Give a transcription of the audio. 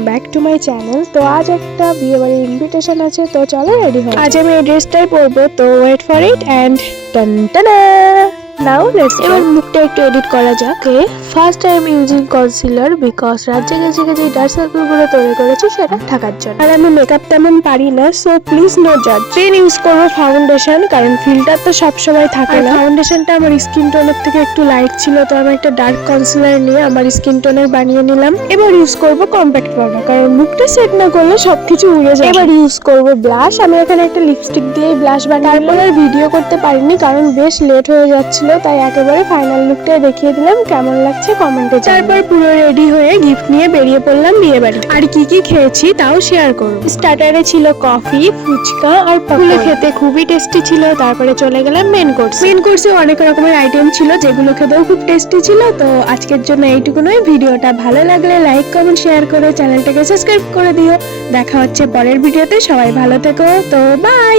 Welcome back to my channel. তো আজ একটা বিয়ে বাড়ির ইনভিটেশন আছে, তো চলো রেডি হও। আজ আমি এই ড্রেসটাই পরবো, তো ওয়েট ফর ইট অ্যান্ড টান টানা। নাও লেটস এবার মুখটা একটু এডিট করা যাক। First I am using concealer because রাত জেগে জেগে যে ডার্ক সার্কেল গুলো তৈরি করেছি সেটা ঢাকার জন্য। আর আমি মেকআপ তেমন পারি না, সো প্লিজ নো জাজ। দেন ইউজ করবো ফাউন্ডেশন, কারণ ফিল্টার তো সবসময় থাকে না। ফাউন্ডেশনটা আমার স্কিন টোনের থেকে একটু লাইট ছিল, তো আমি একটা ডার্ক কনসিলার নিয়ে আমার স্কিন টোনের বানিয়ে নিলাম। এবার ইউজ করবো কম্প্যাক্ট পাউডার, কারণ মুখটা সেট না করলে সবকিছু উড়ে যায়। এবার ইউজ করবো ব্লাশ। আমি এখানে একটা লিপস্টিক দিয়ে ব্লাশ বানিয়ে তারপরে আর ভিডিও করতে পারিনি, কারণ বেশ লেট হয়ে যাচ্ছিল, তাই একেবারে ফাইনাল লুকটা দেখিয়ে দিলাম। কেমন লাগছে কমেন্টে। তারপর পুরো রেডি হয়ে গিফট নিয়ে বেরিয়ে পড়লাম বিয়ে বাড়ি। আর কি কি খেয়েছি তাও শেয়ার করব। স্টার্টারে ছিল কফি, ফুচকা আর পাকুড়ি, খেতে খুবই টেস্টি ছিল। তারপরে চলে গেলাম মেন কোর্স। মেন কোর্সে অনেক রকমের আইটেম ছিল, যেগুলো খেতেও খুব টেস্টি ছিল। তো আজকের জন্য এইটুকুনই। ভিডিওটা ভালো লাগলে লাইক কমেন্ট শেয়ার করে চ্যানেলটাকে সাবস্ক্রাইব করে দিও। দেখা হচ্ছে পরের ভিডিওতে। সবাই ভালো থেকো, তো বাই।